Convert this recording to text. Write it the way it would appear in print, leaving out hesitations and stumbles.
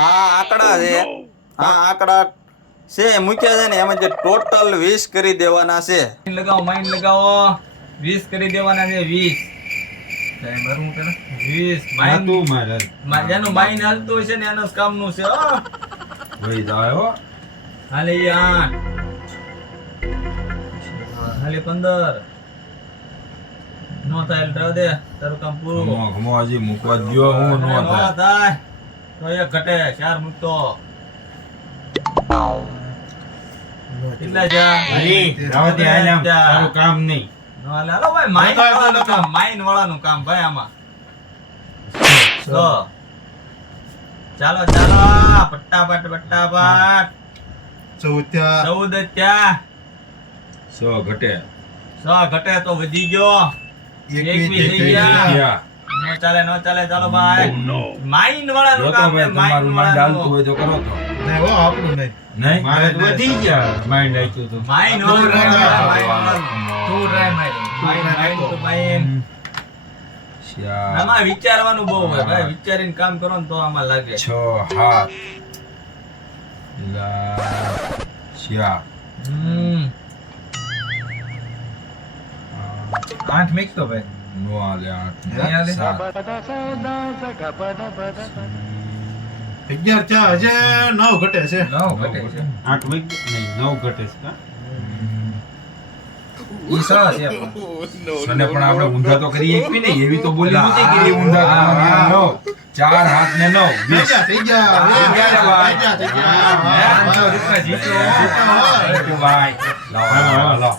આ આંકડા છે આ આંકડા છે મૂક્યા છે ને એમાં જે ટોટલ 20 કરી દેવાના છે. લગાવો માઇન લગાવો 20 કરી દેવાના છે 20 મારું પેલા 20 માઇન તું મારે જેનું માઇન હાલતું હોય છે ને એનું જ કામનું છે હો. વઈ જાય હો. હાલે 8 હાલે 15 નો થાય એટલે દે તારું કામ પૂરું. ઘમો હજી મૂકવા દ્યો હું નો નો થાય. થાય તો એક ઘટે 4 મૂકતો કેટલા જા અલી રાવ દે આલામ તારું કામ નહીં. નો હાલે હાલો ભાઈ માઇન વાળાનું કામ માઇન વાળાનું કામ ભાઈ આમાં તો ચાલો ચાલો પટ્ટાપટ 14 ત્યાં 100 ઘટે 6 ઘટે તો વધી ગયો 21 થઈ ગયા ગયા. નો ચાલે ચાલો ભાઈ માઇન વાળાનું જો તો કામ છે ભાઈ માઇન તમારું માઇન્ડ હાલતું વાળાનું હોય તો કરો તો. નહીં. નહીં મારે તો વધી ગયા માઇન્ડ આઈતું તો. માઇન વાળાનું તું ટ્રાય માઇન તો માઇન શ્યા આમાં વિચારવાનું બહુ હોય ભાઈ વિચારીને કામ કરો ને તો આમાં લાગે 6 7 લા શ્યા હમ 8 મિક્સ તો ભાઈ. નો આલે 8 નહીં આલે? 7 11 થયા હજે 9 ઘટે છે. 9 ઘટે છે 8 મિનિટ નહીં 9 ઘટે છે કા? ઈ સરસ છે અને પણ આપણે ઊંધા તો કરીએ એકવી નહીં એવી તો બોલી નથી કરી ઊંધા કરવાના. 9 4 હાથ ને 9 20 થઈ ગયા. રૂપિયા જીતો ભાઈ લાવો લાવો લાવો